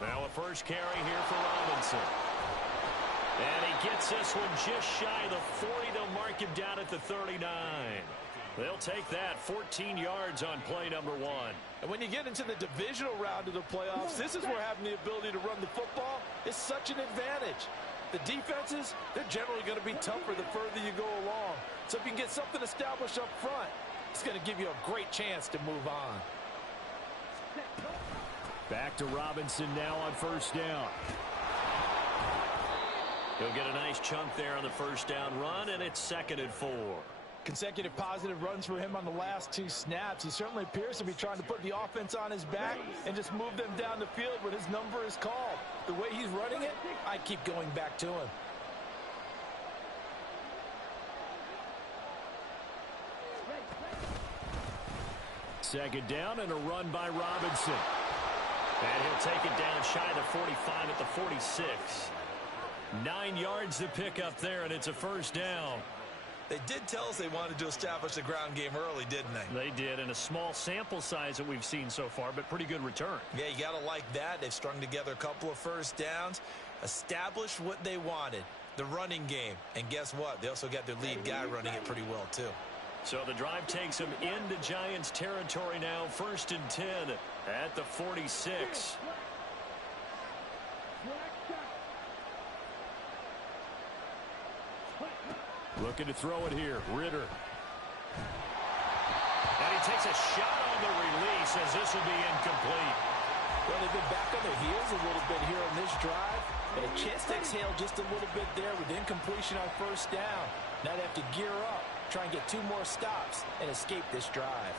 Now a first carry here for Robinson. And he gets this one just shy of the 40. They'll mark him down at the 39. They'll take that 14 yards on play number 1. And when you get into the divisional round of the playoffs, this is where having the ability to run the football is such an advantage. The defenses, they're generally going to be tougher the further you go along. So if you can get something established up front, it's going to give you a great chance to move on. Back to Robinson now on first down. He'll get a nice chunk there on the first down run, and it's 2nd and 4. Consecutive positive runs for him on the last 2 snaps. He certainly appears to be trying to put the offense on his back and just move them down the field when his number is called. The way he's running it, I keep going back to him. Second down and a run by Robinson. And he'll take it down shy of the 45 at the 46. 9 yards to pick up there, and it's a first down. They did tell us they wanted to establish the ground game early, didn't they? They did, in a small sample size that we've seen so far, but pretty good return. Yeah, you got to like that. They've strung together a couple of first downs, established what they wanted, the running game. And guess what? They also got their lead guy running it pretty well, too. So the drive takes them into Giants territory now, 1st and 10 at the 46. Looking to throw it here, Ritter. And he takes a shot on the release as this will be incomplete. Well, they've been back on their heels a little bit here on this drive. But a chance to exhale just a little bit there with incompletion on first down. Now they have to gear up, try and get 2 more stops, and escape this drive.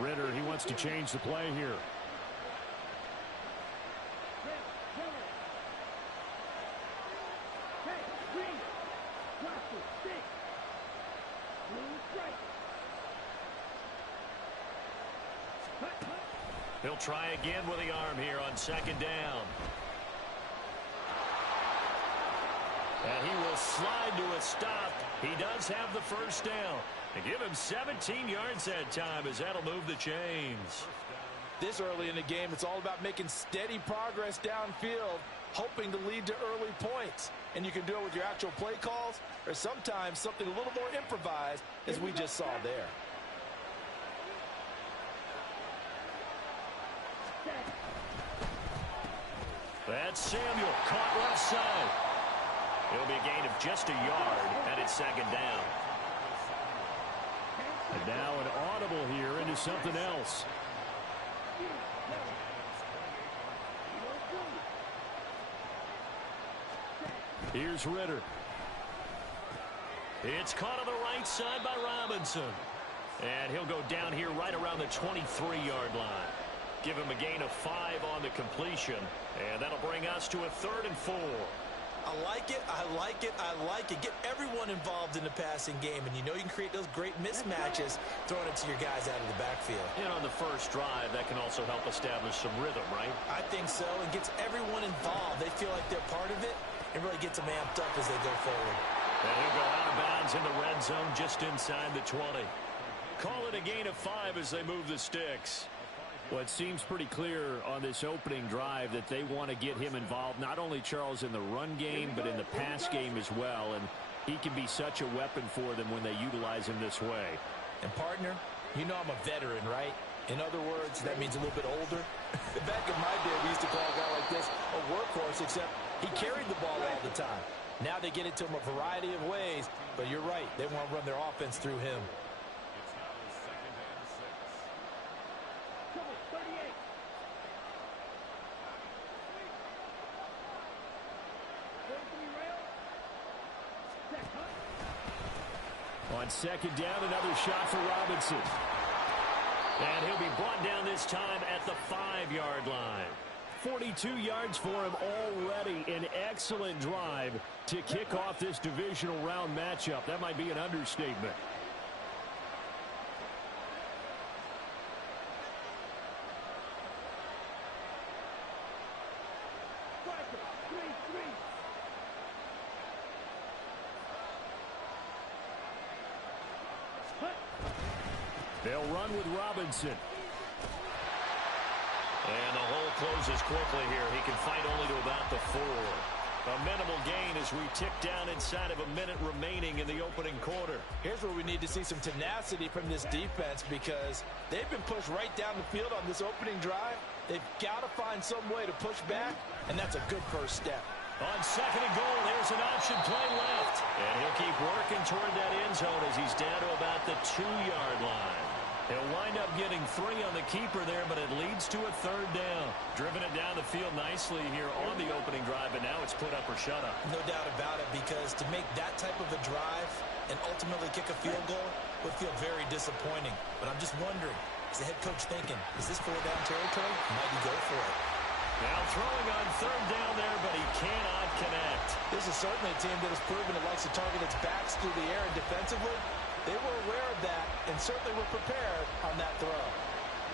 Ritter, he wants to change the play here. He'll try again with the arm here on 2nd down. And he will slide to a stop. He does have the first down. And give him 17 yards that time as that'll move the chains. This early in the game, it's all about making steady progress downfield, hoping to lead to early points. And you can do it with your actual play calls or sometimes something a little more improvised, as we just saw there. That's Samuel, caught left side. It'll be a gain of just a yard, and it's 2nd down. And now an audible here into something else. Here's Ritter. It's caught on the right side by Robinson. And he'll go down here right around the 23-yard line. Give him a gain of 5 on the completion. And that'll bring us to a 3rd and 4. I like it, I like it, I like it. Get everyone involved in the passing game, and you know you can create those great mismatches throwing it to your guys out of the backfield. And on the first drive, that can also help establish some rhythm, right? I think so. It gets everyone involved. They feel like they're part of it, and really gets them amped up as they go forward. And he'll go out of bounds in the red zone just inside the 20. Call it a gain of 5 as they move the sticks. Well, it seems pretty clear on this opening drive that they want to get him involved, not only, Charles, in the run game, but in the pass game as well. And he can be such a weapon for them when they utilize him this way. And, partner, you know I'm a veteran, right? In other words, that means a little bit older. Back in my day, we used to call a guy like this a workhorse, except he carried the ball all the time. Now they get it to him a variety of ways, but you're right. They want to run their offense through him. On 2nd down, another shot for Robinson. And he'll be brought down this time at the 5-yard line. 42 yards for him already. An excellent drive to kick off this divisional round matchup. That might be an understatement. They'll run with Robinson. And the hole closes quickly here. He can fight only to about the 4. A minimal gain as we tick down inside of a minute remaining in the opening quarter. Here's where we need to see some tenacity from this defense because they've been pushed right down the field on this opening drive. They've got to find some way to push back, and that's a good first step. On second and goal, there's an option play left. And he'll keep working toward that end zone as he's down to about the 2-yard line. He'll wind up getting 3 on the keeper there, but it leads to a third down. Driven it down the field nicely here on the opening drive, and now it's put up or shut up. No doubt about it, because to make that type of a drive and ultimately kick a field goal would feel very disappointing. But I'm just wondering, is the head coach thinking, is this 4-down territory? Might he go for it? Now throwing on third down there, but he cannot connect. This is certainly a team that has proven it likes to target its backs through the air and defensively. They were aware of that and certainly were prepared on that throw.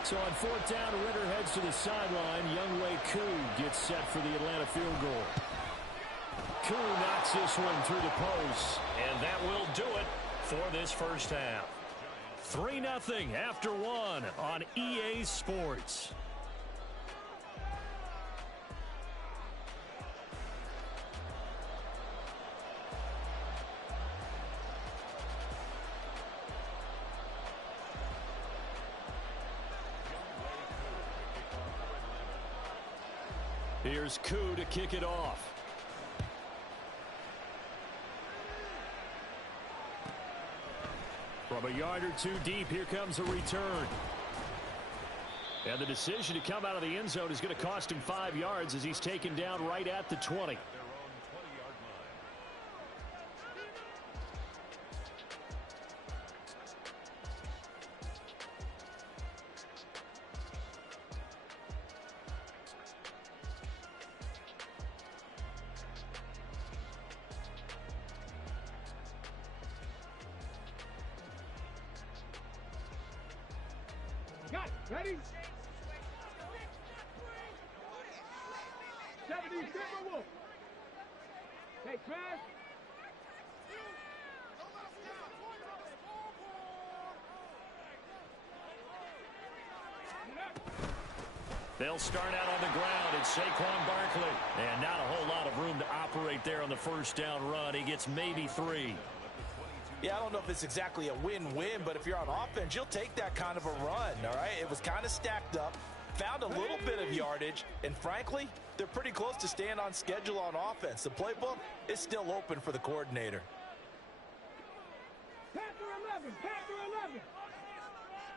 So on fourth down, Ritter heads to the sideline. Younghoe Koo gets set for the Atlanta field goal. Koo knocks this one through the post, and that will do it for this first half. 3-0 after 1 on EA Sports. Here's Koo to kick it off. From a yard or 2 deep, here comes a return. And the decision to come out of the end zone is going to cost him 5 yards as he's taken down right at the 20. Ready? 70 Timberwolf. Hey, Chris. They'll start out on the ground. It's Saquon Barkley. And not a whole lot of room to operate there on the first down run. He gets maybe 3. Yeah, I don't know if it's exactly a win-win, but if you're on offense, you'll take that kind of a run, all right? It was kind of stacked up, found a little bit of yardage, and frankly, they're pretty close to staying on schedule on offense. The playbook is still open for the coordinator. Panther 11, Panther 11.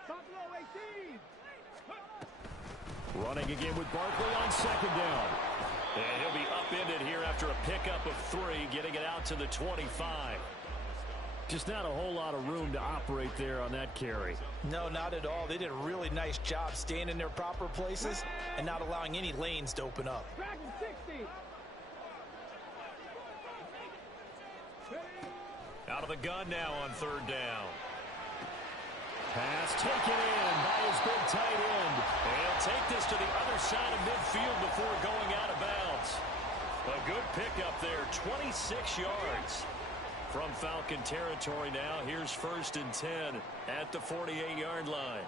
Buffalo 18. Running again with Barkley on second down. And he'll be upended here after a pickup of 3, getting it out to the 25. Just not a whole lot of room to operate there on that carry. No, not at all. They did a really nice job staying in their proper places and not allowing any lanes to open up. Dragon 60. Out of the gun now on third down. Pass taken in by his big tight end. And he'll take this to the other side of midfield before going out of bounds. A good pickup there, 26 yards. From Falcon territory now, here's 1st and 10 at the 48-yard line.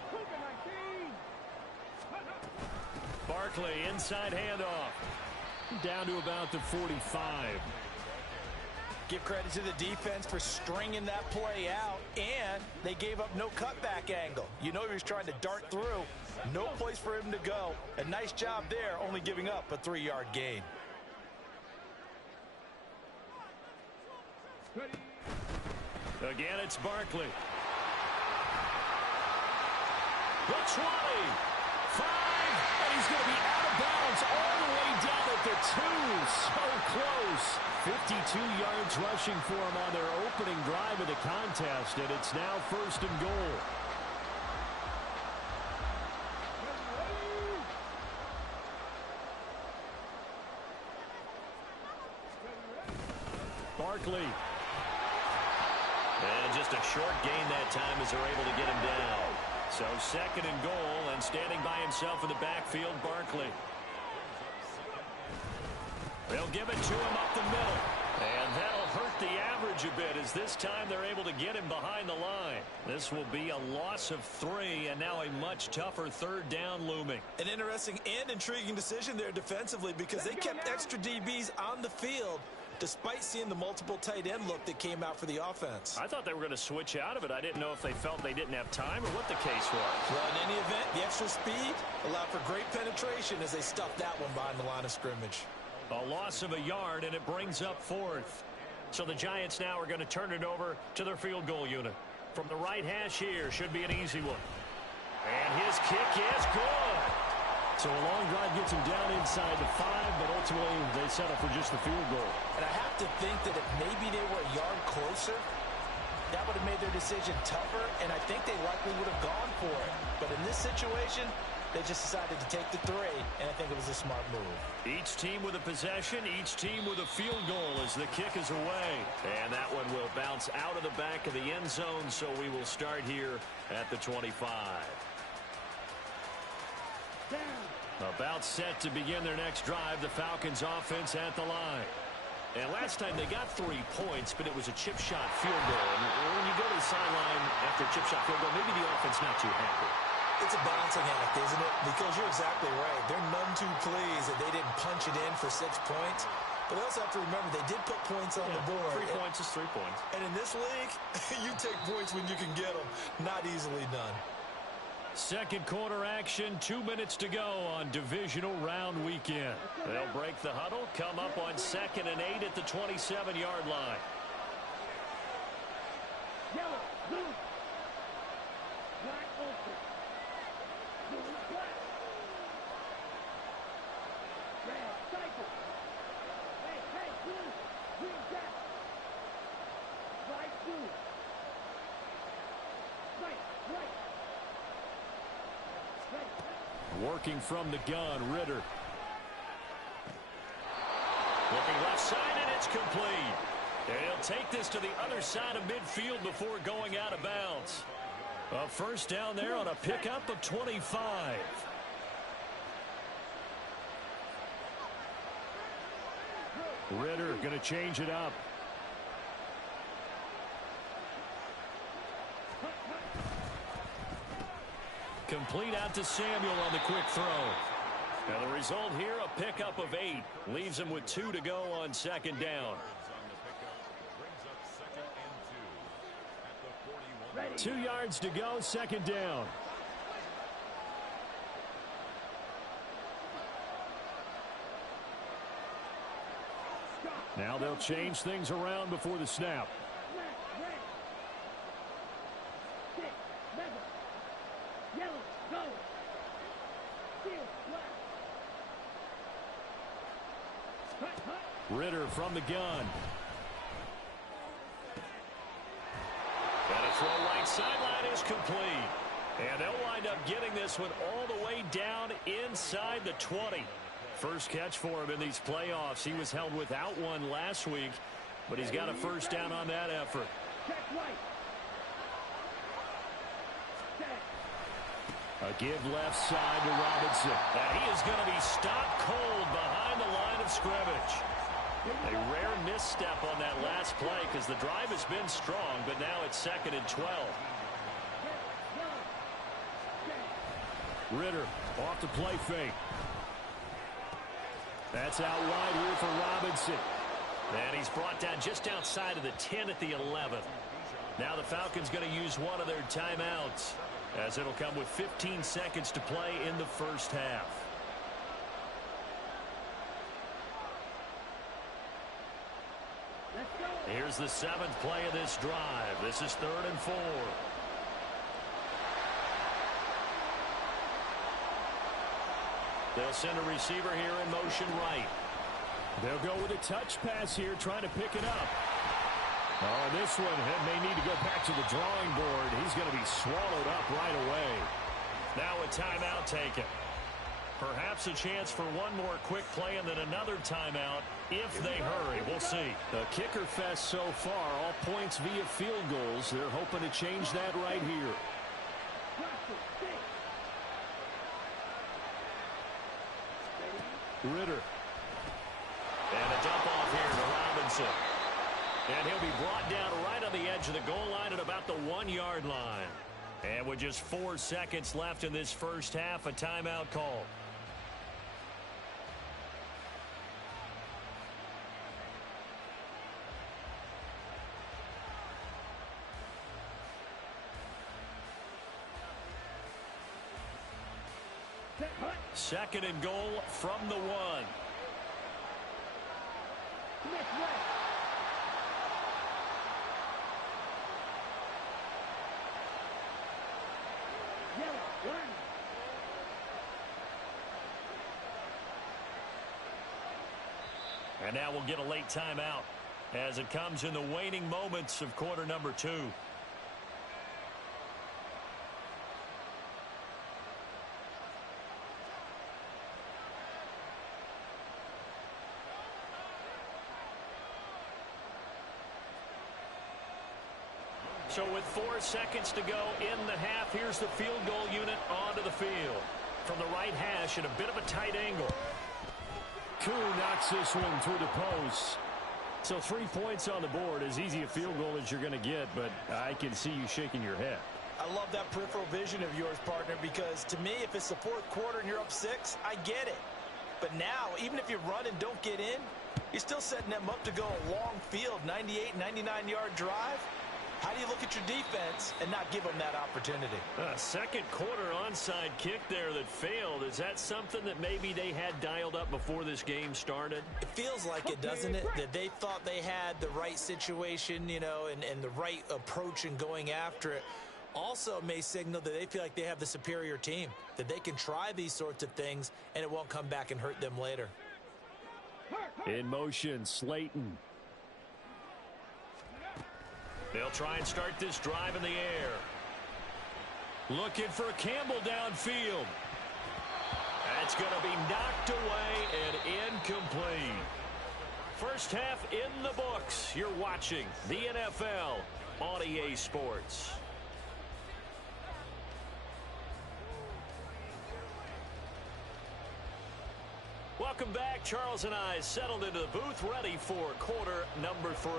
Barkley, inside handoff. Down to about the 45. Give credit to the defense for stringing that play out, and they gave up no cutback angle. You know he was trying to dart through. No place for him to go. A nice job there, only giving up a 3-yard gain. Again, it's Barkley. The 20, 5, and he's going to be out of bounds all the way down at the 2. So close. 52 yards rushing for him on their opening drive of the contest, and it's now 1st and goal. Barkley. And just a short gain that time as they're able to get him down. So 2nd and goal, and standing by himself in the backfield, Barkley. They'll give it to him up the middle. And that'll hurt the average leverage a bit as this time they're able to get him behind the line. This will be a loss of 3, and now a much tougher third down looming. An interesting and intriguing decision there defensively because they kept extra DBs on the field despite seeing the multiple tight end look that came out for the offense. I thought they were going to switch out of it. I didn't know if they felt they didn't have time or what the case was. Well, in any event, the extra speed allowed for great penetration as they stuffed that one behind the line of scrimmage. A loss of a yard, and it brings up 4th. So the Giants now are going to turn it over to their field goal unit. From the right hash here, should be an easy one. And his kick is good. So a long drive gets him down inside the 5, but ultimately they settle for just the field goal. And I have to think that if maybe they were a yard closer, that would have made their decision tougher, and I think they likely would have gone for it. But in this situation, they just decided to take the 3, and I think it was a smart move. Each team with a possession, each team with a field goal as the kick is away. And that one will bounce out of the back of the end zone, so we will start here at the 25. About set to begin their next drive, the Falcons offense at the line. And last time they got 3 points, but it was a chip shot field goal. And when you go to the sideline after a chip shot field goal, maybe the offense not too happy. It's a balancing act, isn't it? Because you're exactly right. They're none too pleased that they didn't punch it in for 6 points. But they also have to remember they did put points on the board. 3 points is 3 points. And in this league, you take points when you can get them. Not easily done. Second quarter action, 2 minutes to go on divisional round weekend. They'll break the huddle, come up on 2nd and 8 at the 27-yard line. Yellow, blue, black, open. Blue, black. Red, cycle. Hey, blue, green, black. White, blue. Right. Working from the gun, Ritter. Looking left side, and it's complete. And he'll take this to the other side of midfield before going out of bounds. A first down there on a pickup of 25. Ritter going to change it up. Complete out to Samuel on the quick throw. And the result here, a pickup of 8. Leaves him with 2 to go on 2nd down. 2 yards to go, 2nd down. Now they'll change things around before the snap. Ritter from the gun. And a throw right sideline is complete. And they'll wind up getting this one all the way down inside the 20. First catch for him in these playoffs. He was held without one last week, but he's got a first down on that effort. A give left side to Robinson. And he is going to be stopped cold behind the line of scrimmage. A rare misstep on that last play because the drive has been strong, but now it's 2nd and 12. Ritter off the play fake. That's out wide here for Robinson. And he's brought down just outside of the 10 at the 11. Now the Falcons going to use one of their timeouts, as it'll come with 15 seconds to play in the first half. Here's the 7th play of this drive. This is 3rd and 4. They'll send a receiver here in motion right. They'll go with a touch pass here, trying to pick it up. Oh, this one may need to go back to the drawing board. He's going to be swallowed up right away. Now a timeout taken. Perhaps a chance for one more quick play and then another timeout if they hurry. We'll see. The kicker fest so far, all points via field goals. They're hoping to change that right here. Ritter. And a dump off here to Robinson. And he'll be brought down right on the edge of the goal line at about the 1-yard line. And with just 4 seconds left in this first half, a timeout call. Second and goal from the 1. And now we'll get a late timeout as it comes in the waning moments of quarter number 2. So with 4 seconds to go in the half, here's the field goal unit onto the field. From the right hash at a bit of a tight angle. Koo knocks this one through the post. So 3 points on the board, as easy a field goal as you're going to get, but I can see you shaking your head. I love that peripheral vision of yours, partner, because to me, if it's the 4th quarter and you're up 6, I get it. But now, even if you run and don't get in, you're still setting them up to go a long field, 98, 99-yard drive. How do you look at your defense and not give them that opportunity? Second quarter onside kick there that failed. Is that something that maybe they had dialed up before this game started? It feels like it, doesn't it? That they thought they had the right situation, you know, and the right approach in going after it. Also may signal that they feel like they have the superior team, that they can try these sorts of things and it won't come back and hurt them later. In motion, Slayton. They'll try and start this drive in the air. Looking for Campbell downfield. That's going to be knocked away and incomplete. First half in the books. You're watching the NFL on EA Sports. Welcome back. Charles and I settled into the booth, ready for quarter number 3.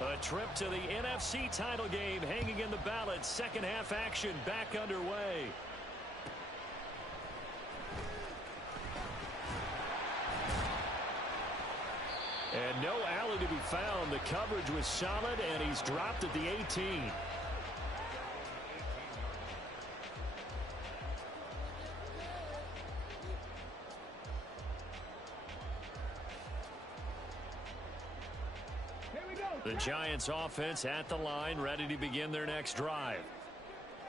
A trip to the NFC title game hanging in the balance. Second half action back underway. And no alley to be found. The coverage was solid, and he's dropped at the 18. The Giants offense at the line, ready to begin their next drive.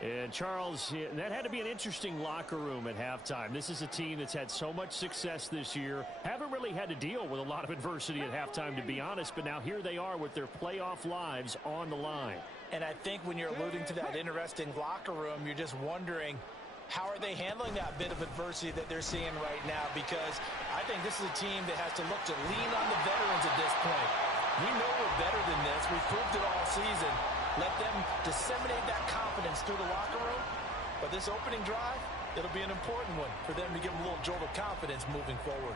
And Charles, that had to be an interesting locker room at halftime. This is a team that's had so much success this year. Haven't really had to deal with a lot of adversity at halftime, to be honest. But now here they are with their playoff lives on the line. And I think when you're alluding to that interesting locker room, you're just wondering, how are they handling that bit of adversity that they're seeing right now? Because I think this is a team that has to look to lean on the veterans at this point. We know we're better than this. We've proved it all season. Let them disseminate that confidence through the locker room. But this opening drive, it'll be an important one for them to give them a little jolt of confidence moving forward.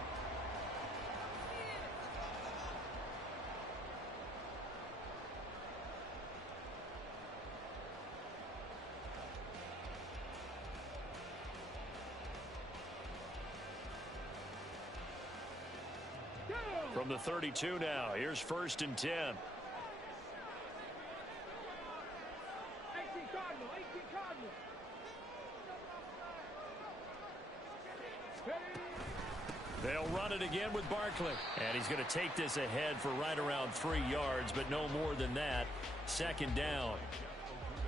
From the 32 now, here's 1st and 10. 18 Cardinal, 18 Cardinal. They'll run it again with Barkley. And he's going to take this ahead for right around 3 yards, but no more than that. Second down.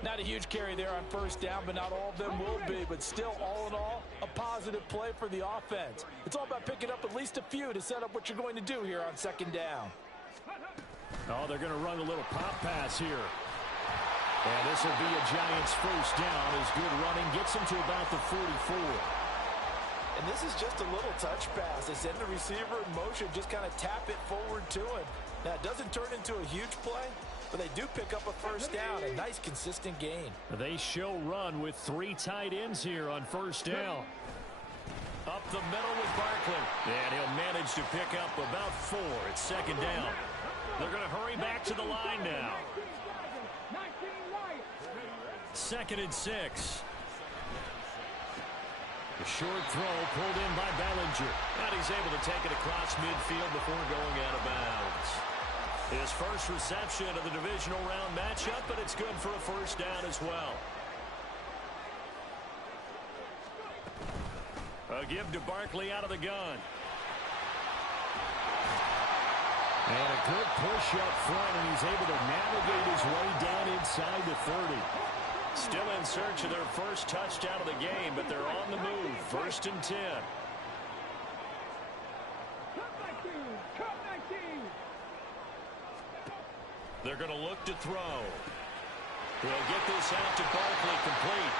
Not a huge carry there on first down, but not all of them will be. But still, all in all, a positive play for the offense. It's all about picking up at least a few to set up what you're going to do here on second down. Oh, they're going to run a little pop pass here. And this will be a Giants first down as good running gets them to about the 44. And this is just a little touch pass. They send the receiver in motion, just kind of tap it forward to him. Now, it doesn't turn into a huge play, but they do pick up a first down, a nice consistent gain. They show run with 3 tight ends here on first down. Up the middle with Barkley. And he'll manage to pick up about 4. It's second down. They're going to hurry back to the line now. 2nd and 6. A short throw pulled in by Bellinger. And he's able to take it across midfield before going out of bounds. His first reception of the divisional round matchup, but it's good for a first down as well. A give to Barkley out of the gun. And a good push up front, and he's able to navigate his way down inside the 30. Still in search of their first touchdown of the game, but they're on the move. 1st and 10. They're going to look to throw. They'll get this out to Barkley complete.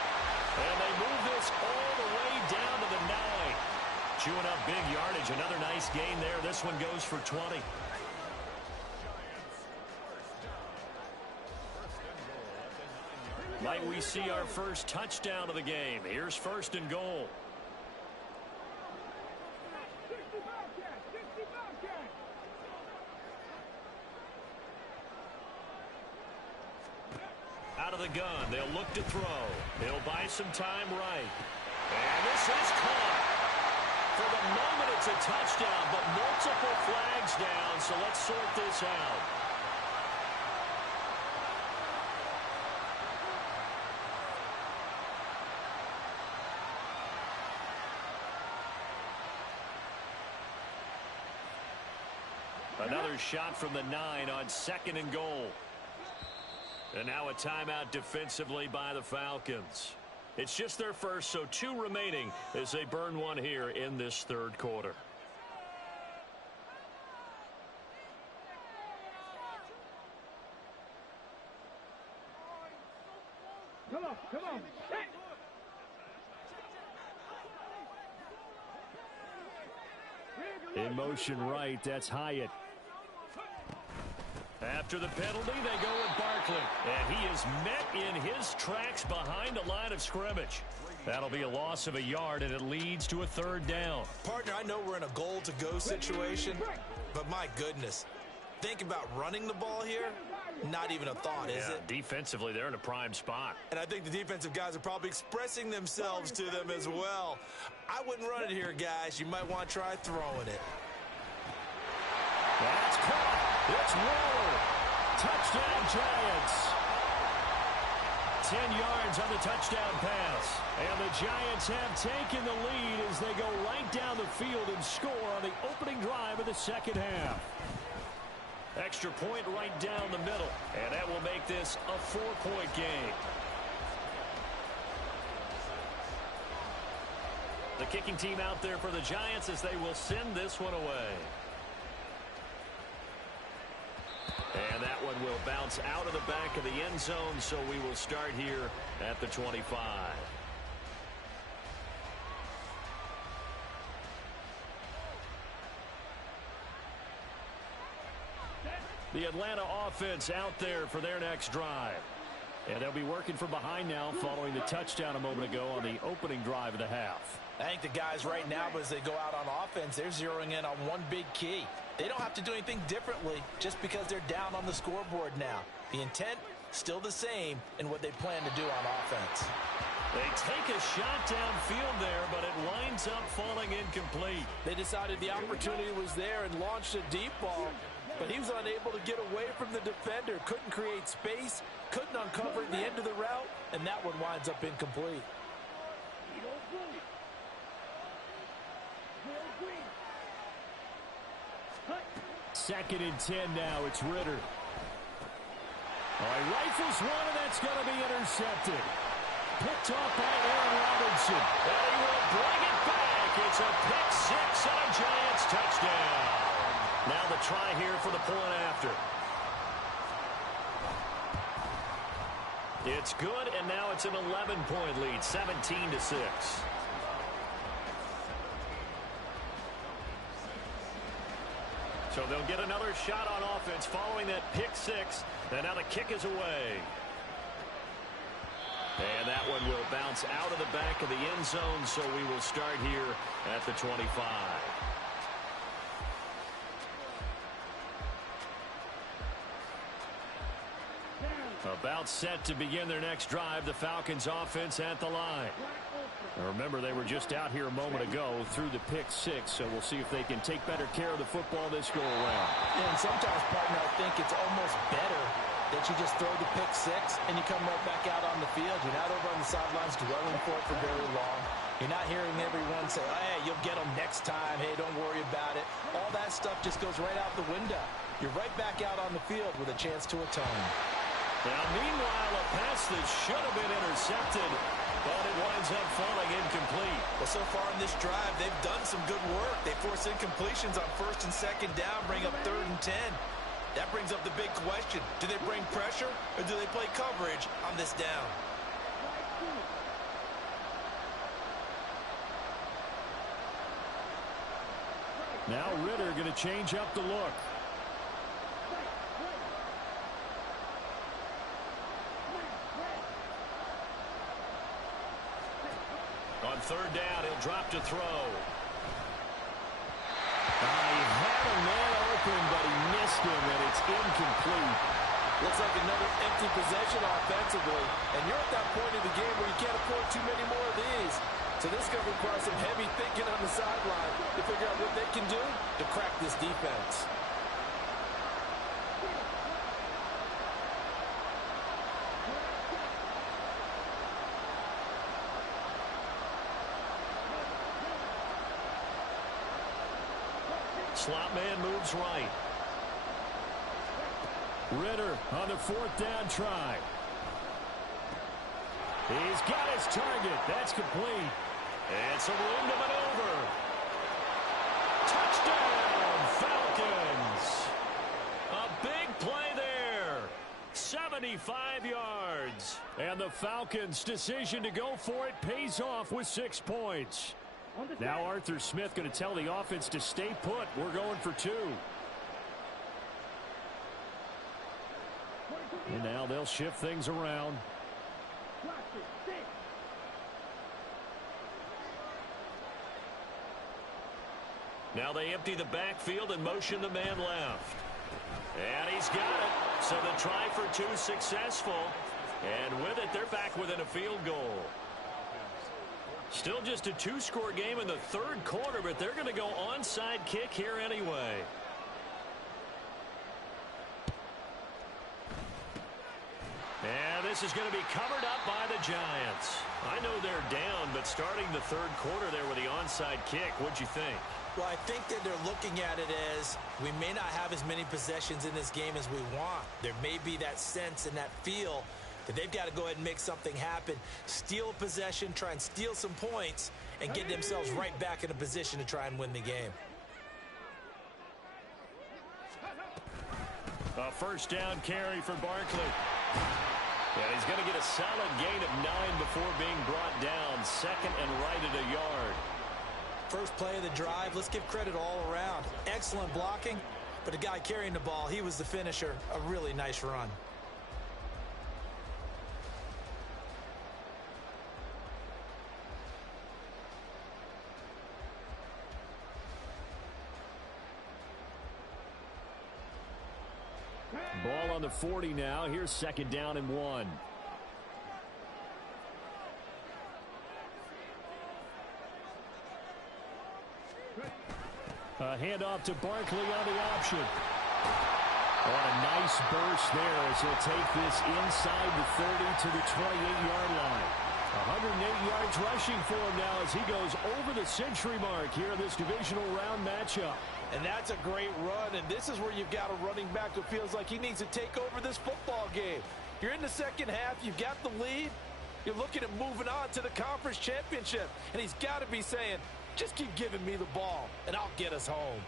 And they move this all the way down to the 9. Chewing up big yardage. Another nice gain there. This one goes for 20. Might we see our first touchdown of the game? Here's 1st and goal. Out of the gun, they'll look to throw. He'll buy some time right. And this is caught. For the moment, it's a touchdown, but multiple flags down, so let's sort this out. Another shot from the 9 on 2nd and goal. And now a timeout defensively by the Falcons. It's just their first, so 2 remaining as they burn one here in this 3rd quarter. Come on. In motion right, that's Hyatt. After the penalty, they go with Barkley. And he is met in his tracks behind the line of scrimmage. That'll be a loss of a yard, and it leads to a 3rd down. Partner, I know we're in a goal-to-go situation, but my goodness. Think about running the ball here. Not even a thought, is it? Defensively, they're in a prime spot. And I think the defensive guys are probably expressing themselves to them as well. I wouldn't run it here, guys. You might want to try throwing it. That's caught. It's Waller. Touchdown, Giants. 10 yards on the touchdown pass. And the Giants have taken the lead as they go right down the field and score on the opening drive of the 2nd half. Extra point right down the middle. And that will make this a 4-point game. The kicking team out there for the Giants as they will send this one away. And that one will bounce out of the back of the end zone, so we will start here at the 25. The Atlanta offense out there for their next drive. And they'll be working from behind now following the touchdown a moment ago on the opening drive of the half. I think the guys right now, as they go out on offense, they're zeroing in on one big key. They don't have to do anything differently just because they're down on the scoreboard now. The intent, still the same in what they plan to do on offense. They take a shot downfield there, but it winds up falling incomplete. They decided the opportunity was there and launched a deep ball, but he was unable to get away from the defender, couldn't create space, couldn't uncover the end of the route, and that one winds up incomplete. 2nd and 10 now. It's Ritter. He rifles one, and that's going to be intercepted. Picked off by Aaron Robinson. And he will bring it back. It's a pick 6 on a Giants touchdown. Now the try here for the point after. It's good, and now it's an 11-point lead, 17-6. So they'll get another shot on offense following that pick 6. And now the kick is away. And that one will bounce out of the back of the end zone, so we will start here at the 25. About set to begin their next drive, the Falcons offense at the line. Remember, they were just out here a moment ago through the pick six, so we'll see if they can take better care of the football this go around. And sometimes, partner, I think it's almost better that you just throw the pick six and you come right back out on the field. You're not over on the sidelines dwelling for it for very long. You're not hearing everyone say, oh, hey, you'll get them next time. Hey, don't worry about it. All that stuff just goes right out the window. You're right back out on the field with a chance to atone. Now, meanwhile, a pass that should have been intercepted, but it winds up falling incomplete. Well, so far in this drive, they've done some good work. They force incompletions on first and second down, bring up 3rd and 10. That brings up the big question. Do they bring pressure or do they play coverage on this down? Now Ritter going to change up the look. On 3rd down, he'll drop to throw. He had a man open, but he missed him, and it's incomplete. Looks like another empty possession offensively, and you're at that point in the game where you can't afford too many more of these. So this is going to require some heavy thinking on the sideline to figure out what they can do to crack this defense. Slot man moves right. Ritter on the 4th down try. He's got his target. That's complete. And some room to maneuver. Touchdown, Falcons. A big play there. 75 yards. And the Falcons' decision to go for it pays off with 6 points. Now Arthur Smith going to tell the offense to stay put. We're going for 2. And now they'll shift things around. Now they empty the backfield and motion the man left. And he's got it. So the try for 2 successful. And with it, they're back within a field goal. Still just a 2-score game in the 3rd quarter, but they're going to go onside kick here anyway. And this is going to be covered up by the Giants. I know they're down, but starting the 3rd quarter there with the onside kick, what'd you think? Well, I think that they're looking at it as we may not have as many possessions in this game as we want. There may be that sense and that feel that they've got to go ahead and make something happen, steal a possession, try and steal some points, and get themselves right back in a position to try and win the game. A 1st down carry for Barkley. And he's going to get a solid gain of 9 before being brought down. 2nd and right at a yard. First play of the drive, let's give credit all around. Excellent blocking, but the guy carrying the ball, he was the finisher. A really nice run. Ball on the 40 now. Here's 2nd down and 1. A handoff to Barkley on the option. Oh, a nice burst there as he'll take this inside the 30 to the 28-yard line. 108 yards rushing for him now as he goes over the century mark here in this divisional round matchup. And that's a great run, and this is where you've got a running back who feels like he needs to take over this football game. You're in the 2nd half, you've got the lead, you're looking at moving on to the conference championship, and he's got to be saying, just keep giving me the ball, and I'll get us home.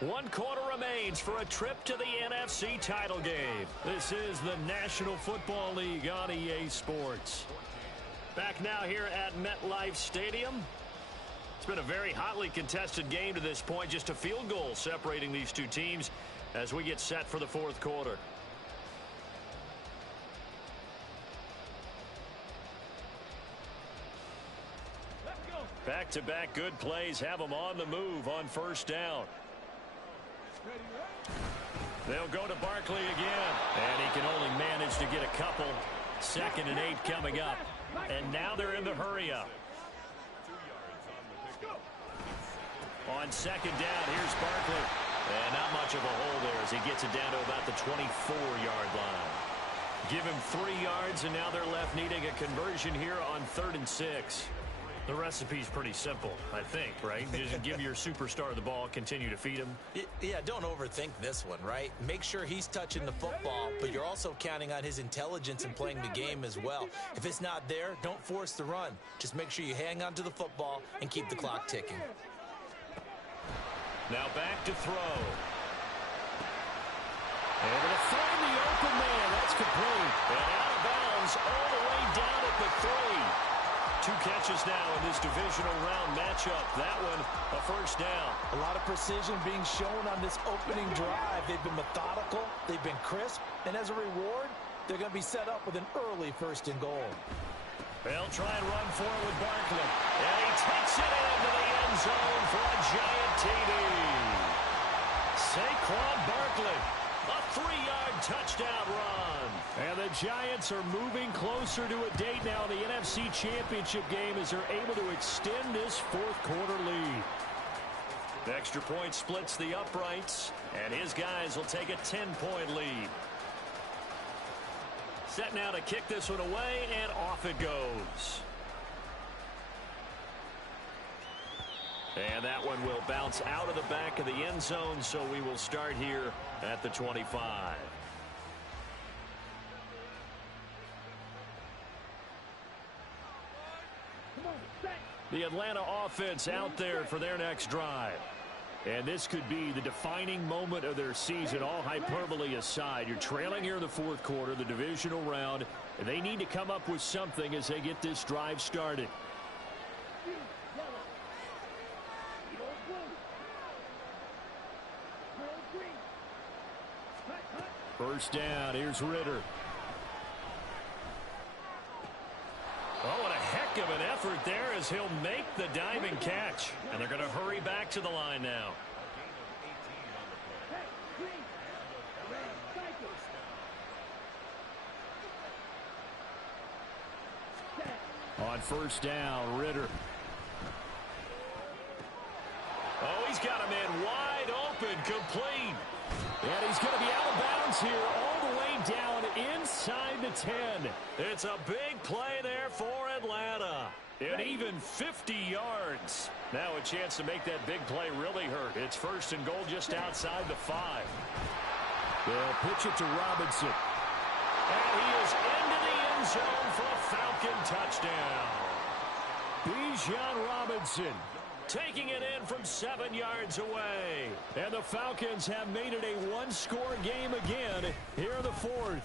One quarter remains for a trip to the NFC title game. This is the National Football League on EA Sports. Back back now here at MetLife Stadium. It's been a very hotly contested game to this point. Just a field goal separating these two teams as we get set for the fourth quarter. Back-to-back good plays have them on the move on first down. They'll go to Barkley again. And he can only manage to get a couple. 2nd and 8 coming up. And now they're in the hurry-up. On 2nd down, here's Barkley. And not much of a hole there as he gets it down to about the 24-yard line. Give him 3 yards, and now they're left needing a conversion here on 3rd and 6. The recipe's pretty simple, I think, right? Just give your superstar the ball, continue to feed him. Yeah, don't overthink this one, right? Make sure he's touching the football, but you're also counting on his intelligence in playing the game as well. If it's not there, don't force the run. Just make sure you hang on to the football and keep the clock ticking. Now back to throw. Able to find the open man. That's complete. And out of bounds all the way down at the 3. 2 catches now in this divisional round matchup. That one, a first down. A lot of precision being shown on this opening drive. They've been methodical. They've been crisp. And as a reward, they're going to be set up with an early 1st and goal. They'll try and run for it with Barkley. And he takes it into the end zone for a giant TD. Saquon Barkley, a 3-yard touchdown run. And the Giants are moving closer to a date now in the NFC Championship game as they're able to extend this 4th quarter lead. The extra point splits the uprights, and his guys will take a 10-point lead. Set now to kick this one away, and off it goes. And that one will bounce out of the back of the end zone, so we will start here at the 25. The Atlanta offense out there for their next drive. And this could be the defining moment of their season, all hyperbole aside. You're trailing here in the 4th quarter, the divisional round, and they need to come up with something as they get this drive started. First down, here's Ritter. Oh, and a heck of an effort there as he'll make the diving catch. And they're going to hurry back to the line now. On first down, Ritter. Oh, he's got a man wide open, complete. And he's going to be out of bounds here all the way down inside the 10. It's a big play there for Atlanta. And even 50 yards. Now a chance to make that big play really hurt. It's 1st and goal just outside the 5. They'll pitch it to Robinson. And he is into the end zone for a Falcon touchdown. Bijan Robinson taking it in from 7 yards away. And the Falcons have made it a 1-score game again here in the 4th.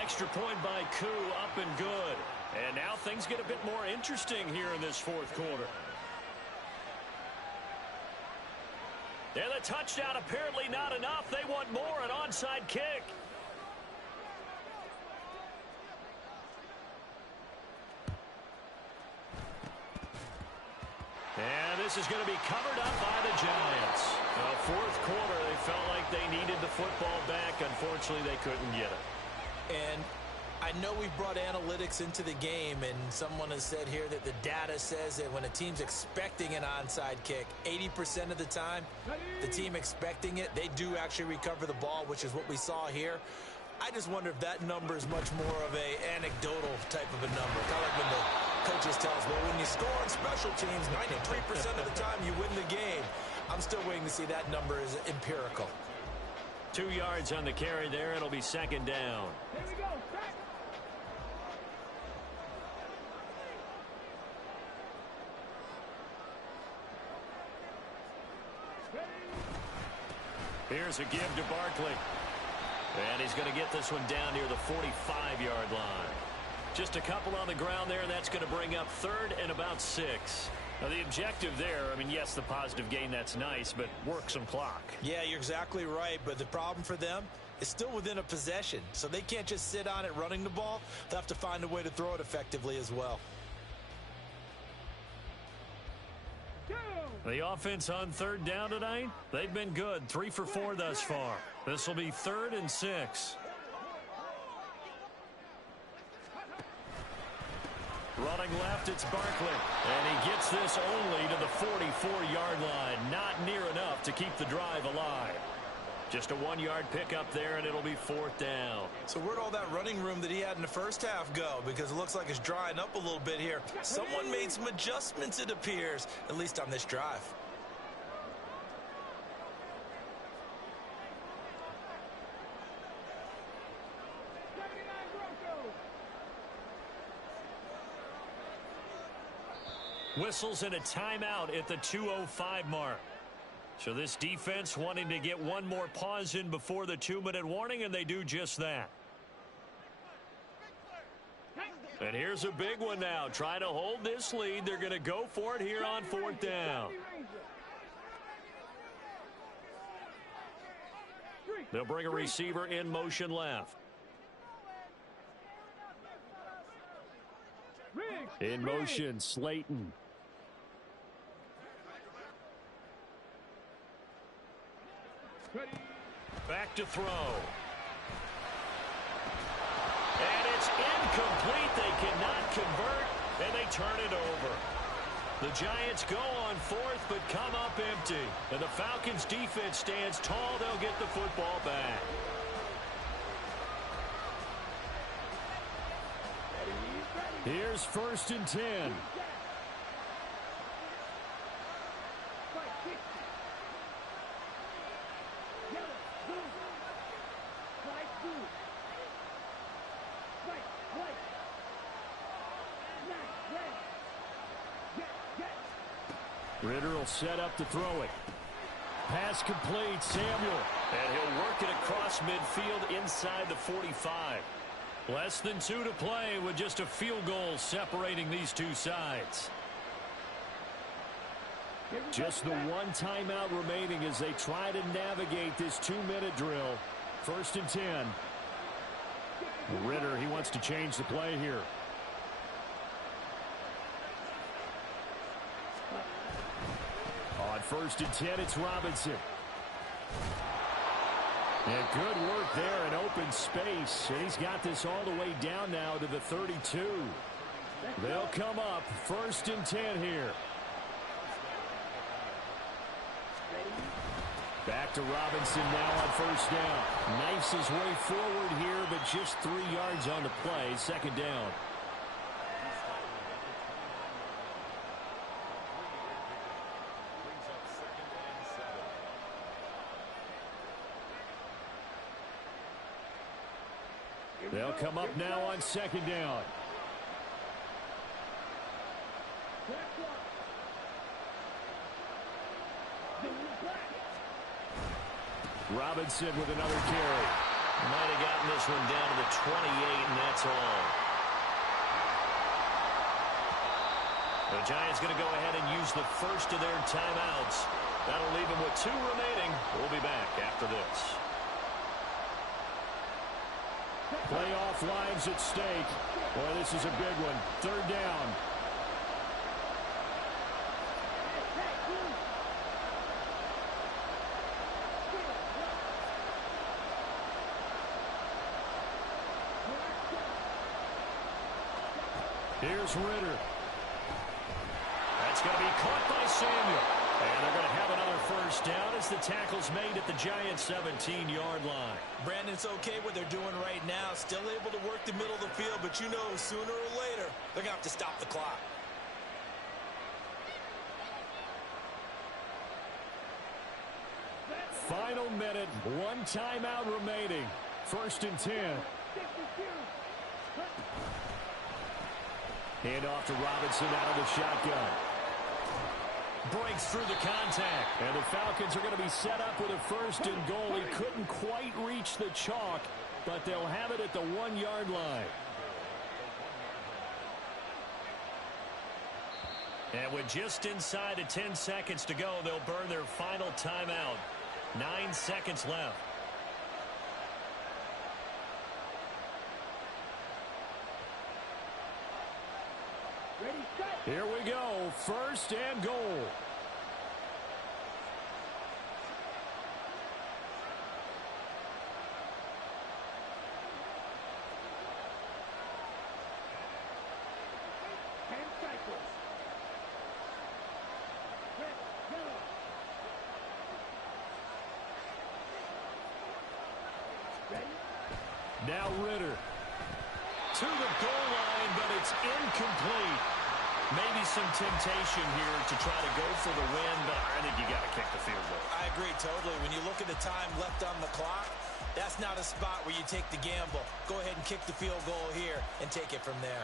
Extra point by Koo, up and good. And now things get a bit more interesting here in this 4th quarter. And the touchdown apparently not enough. They want more, an onside kick. And this is going to be covered up by the Giants. 4th quarter, they felt like they needed the football back. Unfortunately, they couldn't get it. And I know we brought analytics into the game, and someone has said here that the data says that when a team's expecting an onside kick, 80% of the time, the team expecting it, they do actually recover the ball, which is what we saw here. I just wonder if that number is much more of a anecdotal type of a number. Kind of like when the coaches tell us, well, when you score on special teams, 93% of the time you win the game. I'm still waiting to see that number is empirical. 2 yards on the carry there. It'll be 2nd down. Here we go. Back. Here's a give to Barkley. And he's going to get this one down near the 45-yard line. Just a couple on the ground there, and that's going to bring up third and about 6. Now, the objective there, I mean, yes, the positive gain, that's nice, but work some clock. Yeah, you're exactly right, but the problem for them is still within a possession, so they can't just sit on it running the ball. They'll have to find a way to throw it effectively as well. The offense on third down tonight, they've been good. 3 for 4 thus far. This will be 3rd and 6. Running left, it's Barkley. And he gets this only to the 44-yard line. Not near enough to keep the drive alive. Just a 1-yard pickup there, and it'll be 4th down. So where'd all that running room that he had in the first half go? Because it looks like it's drying up a little bit here. Someone made some adjustments, it appears, at least on this drive. Whistles and a timeout at the 2:05 mark. So this defense wanting to get one more pause in before the 2-minute warning, and they do just that. And here's a big one now. Trying to hold this lead. They're going to go for it here on 4th down. They'll bring a receiver in motion left. In motion, Slayton. Back to throw. And it's incomplete. They cannot convert, and they turn it over. The Giants go on 4th, but come up empty. And the Falcons defense stands tall. They'll get the football back. Here's 1st and 10. Ritter will set up to throw it. Pass complete, Samuel. And he'll work it across midfield inside the 45. Less than 2 to play with just a field goal separating these two sides. Just the one timeout remaining as they try to navigate this 2-minute drill. 1st and 10. Ritter, he wants to change the play here. On 1st and 10, it's Robinson. And good work there in open space. And he's got this all the way down now to the 32. They'll come up 1st and 10 here. Back to Robinson now on 1st down. Knifes his way forward here, but just 3 yards on the play. 2nd down. They'll come up now on 2nd down. Robinson with another carry. Might have gotten this one down to the 28, and that's all. The Giants going to go ahead and use the first of their timeouts. That'll leave them with 2 remaining. We'll be back after this. Playoff lives at stake. Boy, this is a big one. 3rd down. Here's Ritter. That's going to be caught by Samuel. And they're going to have another 1st down as the tackle's made at the Giants' 17-yard line. Brandon, it's okay what they're doing right now. Still able to work the middle of the field, but you know sooner or later they're going to have to stop the clock. Final minute, 1 timeout remaining. 1st and 10. Hand off to Robinson out of the shotgun. Breaks through the contact. And the Falcons are going to be set up with a 1st and goal. He couldn't quite reach the chalk, but they'll have it at the 1-yard line. And with just inside of 10 seconds to go, they'll burn their final timeout. 9 seconds left. Ready, set. Here we go. First and goal. Now Ritter. To the goal line, but it's incomplete. Maybe some temptation here to try to go for the win, but I think you got to kick the field goal. I agree totally. When you look at the time left on the clock, that's not a spot where you take the gamble. Go ahead and kick the field goal here and take it from there.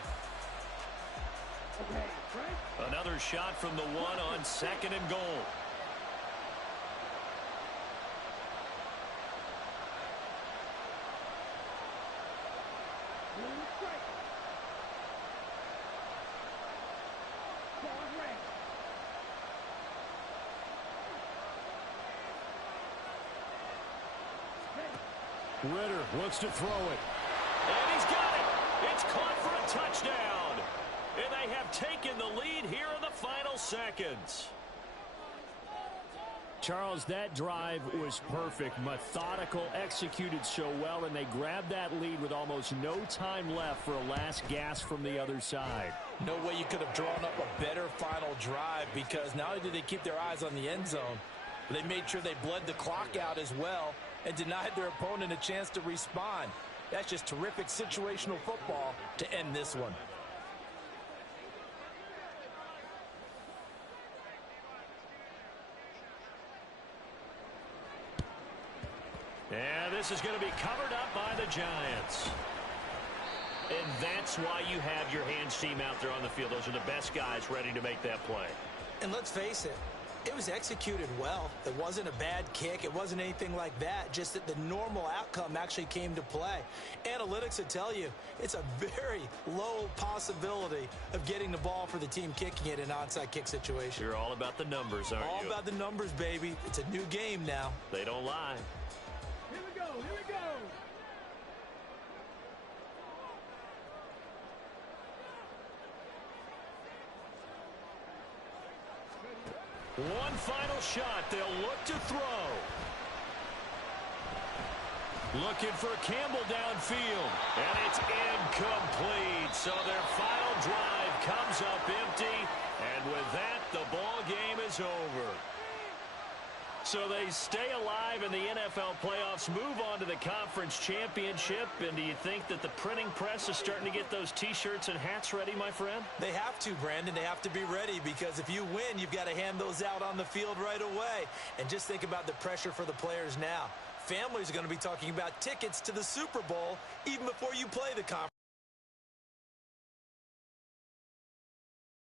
Okay, right. Another shot from the one on second and goal. Ritter looks to throw it. And he's got it. It's caught for a touchdown. And they have taken the lead here in the final seconds. Charles, that drive was perfect. Methodical, executed so well, and they grabbed that lead with almost no time left for a last gasp from the other side. No way you could have drawn up a better final drive, because not only did they keep their eyes on the end zone, but they made sure they bled the clock out as well and denied their opponent a chance to respond. That's just terrific situational football to end this one. And this is going to be covered up by the Giants. And that's why you have your hands team out there on the field. Those are the best guys ready to make that play. And let's face it, it was executed well. It wasn't a bad kick. It wasn't anything like that. Just that the normal outcome actually came to play. Analytics would tell you it's a very low possibility of getting the ball for the team kicking it in an onside kick situation. You're all about the numbers, aren't you? All about the numbers, baby. It's a new game now. They don't lie. Here we go, here we go. One final shot. They'll look to throw. Looking for Campbell downfield. And it's incomplete. So their final drive comes up empty. And with that, the ball game is over. So they stay alive in the NFL playoffs, move on to the conference championship. And do you think that the printing press is starting to get those T-shirts and hats ready, my friend? They have to, Brandon. They have to be ready, because if you win, you've got to hand those out on the field right away. And just think about the pressure for the players now. Families are going to be talking about tickets to the Super Bowl even before you play the conference.